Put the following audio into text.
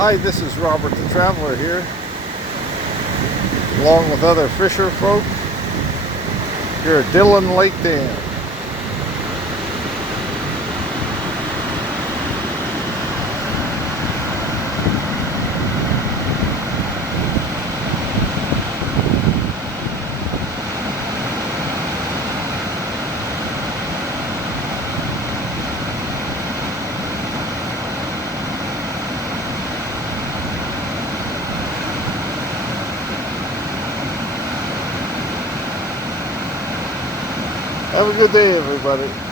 Hi, this is Robert the Traveler here, along with other fisher folk here at Dillon Lake Dam. Have a good day, everybody.